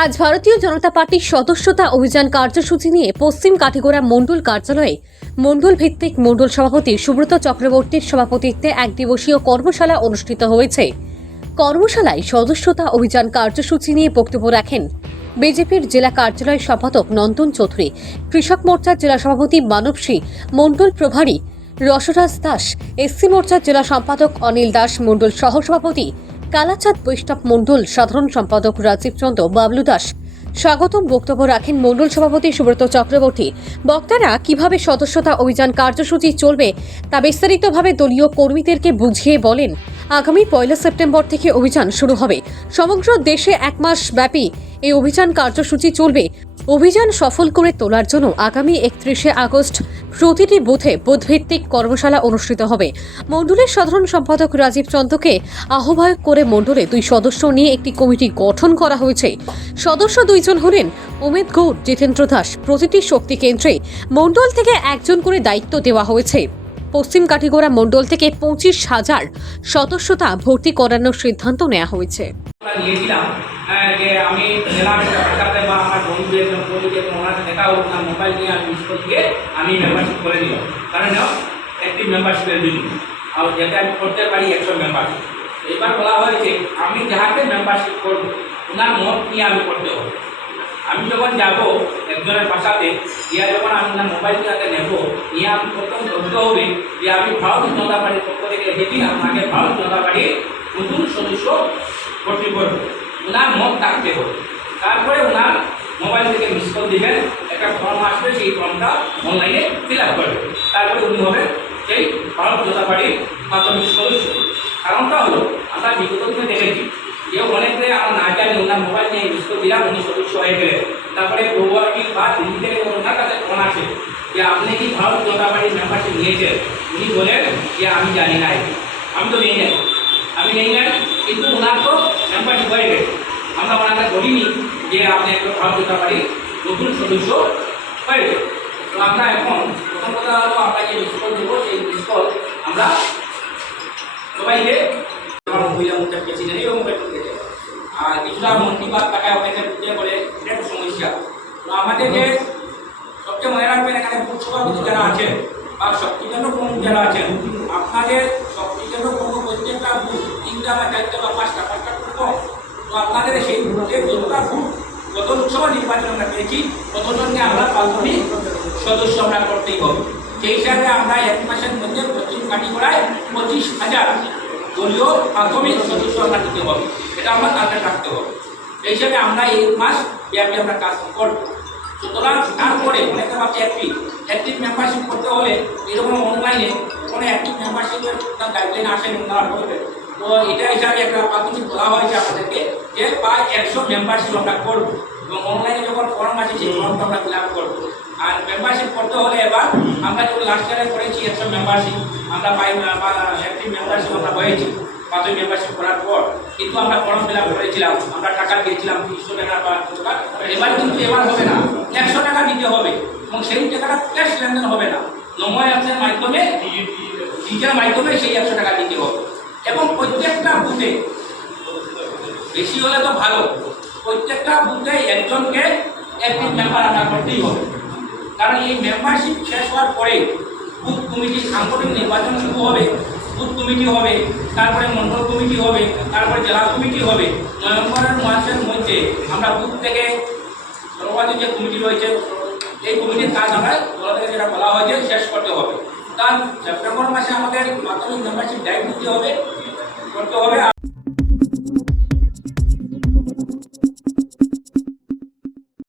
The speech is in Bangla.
আজ ভারতীয় জনতা পার্টির সদস্যতা অভিযান কার্যসূচি নিয়ে পশ্চিম কাঠিগোড়া মণ্ডল কার্যালয়ে মণ্ডল ভিত্তিক মণ্ডল সভাপতি সুব্রত চক্রবর্তীর সভাপতিত্বে এক দিবসীয় কর্মশালা অনুষ্ঠিত হয়েছে। কর্মশালায় সদস্যতা অভিযান কার্যসূচি নিয়ে বক্তব্য রাখেন বিজেপির জেলা কার্যালয় সম্পাদক নন্দন চৌধুরী, কৃষক মোর্চার জেলা সভাপতি মানব সিং, মণ্ডল প্রভারী রসরাজ দাস, এসসি মোর্চার জেলা সম্পাদক অনিল দাস, মণ্ডল সহসভাপতি কালাচাঁদ বৈষ্ণব মণ্ডল, সাধারণ সম্পাদক রাজীব চন্দ্র, বাবলু দাস। স্বাগতম বক্তব্য রাখেন মণ্ডল সভাপতি সুব্রত চক্রবর্তী। বক্তারা কিভাবে সদস্যতা অভিযান কার্যসূচি চলবে তা বিস্তারিতভাবে দলীয় কর্মীদেরকে বুঝিয়ে বলেন। আগামী 1 সেপ্টেম্বর থেকে অভিযান শুরু হবে। সমগ্র দেশে 1 মাস ব্যাপী এই অভিযান কার্যসূচি চলবে। অভিযান সফল করে তোলার জন্য আগামী 31 আগস্ট প্রতিটি বুথে বুথভিত্তিক কর্মশালা অনুষ্ঠিত হবে। মণ্ডলের সাধারণ সম্পাদক রাজীব চন্দ্রকে আহ্বায়ক করে মণ্ডলে 2 সদস্য নিয়ে একটি কমিটি গঠন করা হয়েছে। সদস্য 2 জন হলেন উমেদ গৌড়, জিতেন্দ্র দাস। প্রতিটি শক্তি কেন্দ্রে মণ্ডল থেকে 1 জন করে দায়িত্ব দেওয়া হয়েছে। পশ্চিম কাঠিগোড়া মণ্ডল থেকে 25,000 সদস্যতা ভর্তি করানোর সিদ্ধান্ত নেওয়া হয়েছে। যে আমি জেলা সরকারকে বা আমার বন্ধু একজন কর্মীকে ওনার দেখা হোক না, মোবাইল নিয়ে আমি স্কুল থেকে আমি মেম্বারশিপ করে দিলাম। কারণ একটি মেম্বারশিপের জন্য আর যাতে আমি করতে পারি 100 মেম্বারশিপ। এবার বলা হয়েছে আমি যাহাকে মেম্বারশিপ করবো ওনার মত নিয়ে আমি করতে হবে। আমি যখন যাব একজনের বাসাতে গিয়ে যখন আমি না মোবাইল নিয়ে নেব নিয়ে আমি প্রথম করতে হবে যে আমি ভারত জনতা পার্টির পক্ষ থেকে এসেছি, আমাকে ভারত জনতা পার্টির নতুন সদস্য ভর্তি করবো। ওনার মত থাকতে হবে। তারপরে ওনার মোবাইল থেকে মিস কল দিবেন, একটা ফর্ম আসবে, সেই ফর্মটা অনলাইনে ফিল আপ করবে। তারপরে উনি হবেন সেই ভারত জনতা পার্টির প্রাথমিক সদস্য। কারণটা হলো আমরা বিগত দিনে দেখেছি যে অনেকে আমরা না জানি ওনার মোবাইল নিয়ে মিস কল দিলাম, উনি সদস্য হয়ে গেলেন। তারপরে গৌহাটি বা দিল্লি থেকে ওনার কাছে ফোন আসে যে আপনি কি ভারত জনতা পার্টির মেম্বারশিপ নিয়েছেন? উনি বলেন যে আমি জানি নাই, আমি তো নেই নাই, আমি নেই নাই, কিন্তু ওনার তো মেম্বারশিপ হয়ে গেছে। আমরা ওনাকে বলিনি যে আপনি একটা ভারত জনতা পার্টির নতুন সদস্য হয়ে গেছে। তো আমরা এখন প্রথম কথা হলো আমরা যে মিস কল দেবো সেই মিস কল আমরা সবাইকে মহিলা মোর্চার প্রেসিডেন্ট এবং আর কিছুটা মন্ত্রীবাদ টাকায় অনেকে বুঝতে বলে এটা একটু সমস্যা। তো আমাদের যে সবচেয়ে মনে রাখবেন এখানে বুথ সভাপতি যারা আছেন বা শক্তিকেন্দ্র প্রমুখ যারা আছেন, আপনাদের শক্তিকেন্দ্র প্রমুখ প্রত্যেকটা বুথ 3টা বা 4টা বা 5টা কম। তো আপনাদের সেই বুথে যতটা বুথ গত লোকসভা নির্বাচন আমরা পেয়েছি ততজনকে আমরা প্রাথমিক সদস্য আমরা করতেই হবে। সেই হিসাবে আমরা 1 মাসের মধ্যে পশ্চিম কাঠিগোড়ায় 25,000 দলীয় প্রাথমিক সদস্য আমরা দিতে হবে। এটা আমরা টার্গেট রাখতে হবে। এই হিসাবে আমরা 1 মাস ব্যাপী আমরা কাজ করব। সুতরাং তারপরে অনেকে ভাবছে অ্যাক্টিভ মেম্বারশিপ করতে হলে এরকম অনলাইনে কোনো অ্যাক্টিভ মেম্বারশিপের গাইডলাইন আসেন, ওনারা বলবেন। তো এটা হিসাবে একটা প্রাথমিক বলা হয়েছে আমাদেরকে যে প্রায় 100 মেম্বারশিপ আমরা করবো এবং অনলাইনে যখন ফর্ম আছে সেই ফর্মটা আমরা ফিল আপ করবো। আর মেম্বারশিপ করতে হলে এবার আমরা যখন লাস্ট ইয়ারে করেছি 100 মেম্বারশিপ আমরা অ্যাক্টিভ মেম্বারশিপ আমরা হয়েছি প্রাথমিক মেম্বারশিপ করার পর, কিন্তু আমরা ফর্ম ফিল আপ করেছিলাম, আমরা টাকা দিয়েছিলাম 300 টাকা বা 200 টাকা। এবার কিন্তু এবার হবে না, 100 টাকা দিতে হবে এবং সেই টাকাটা ক্যাশ লেনদেন হবে না, নময় অ্যাপসের মাধ্যমে ডিজিটাল মাধ্যমে সেই 100 টাকা দিতে হবে। এবং প্রত্যেকটা বুথে বেশি হলে তো ভালো, প্রত্যেকটা বুথে একজনকে অ্যাক্টিভ মেম্বার আনা করতেই হবে। কারণ এই মেম্বারশিপ শেষ হওয়ার পরে বুথ কমিটির সাংগঠনিক নির্বাচন শুরু হবে, বুথ কমিটি হবে, তারপরে মণ্ডল কমিটি হবে, তারপরে জেলা কমিটি হবে। নভেম্বরের মাসের মধ্যে আমরা বুথ থেকে সর্বাধিক যে কমিটি রয়েছে এই কমিটির কাজ আমরা দল থেকে যেটা বলা হয়েছে শেষ করতে হবে। কারণ সেপ্টেম্বর মাসে আমাদের প্রাথমিক মেম্বারশিপ ডাইভ করতে হবে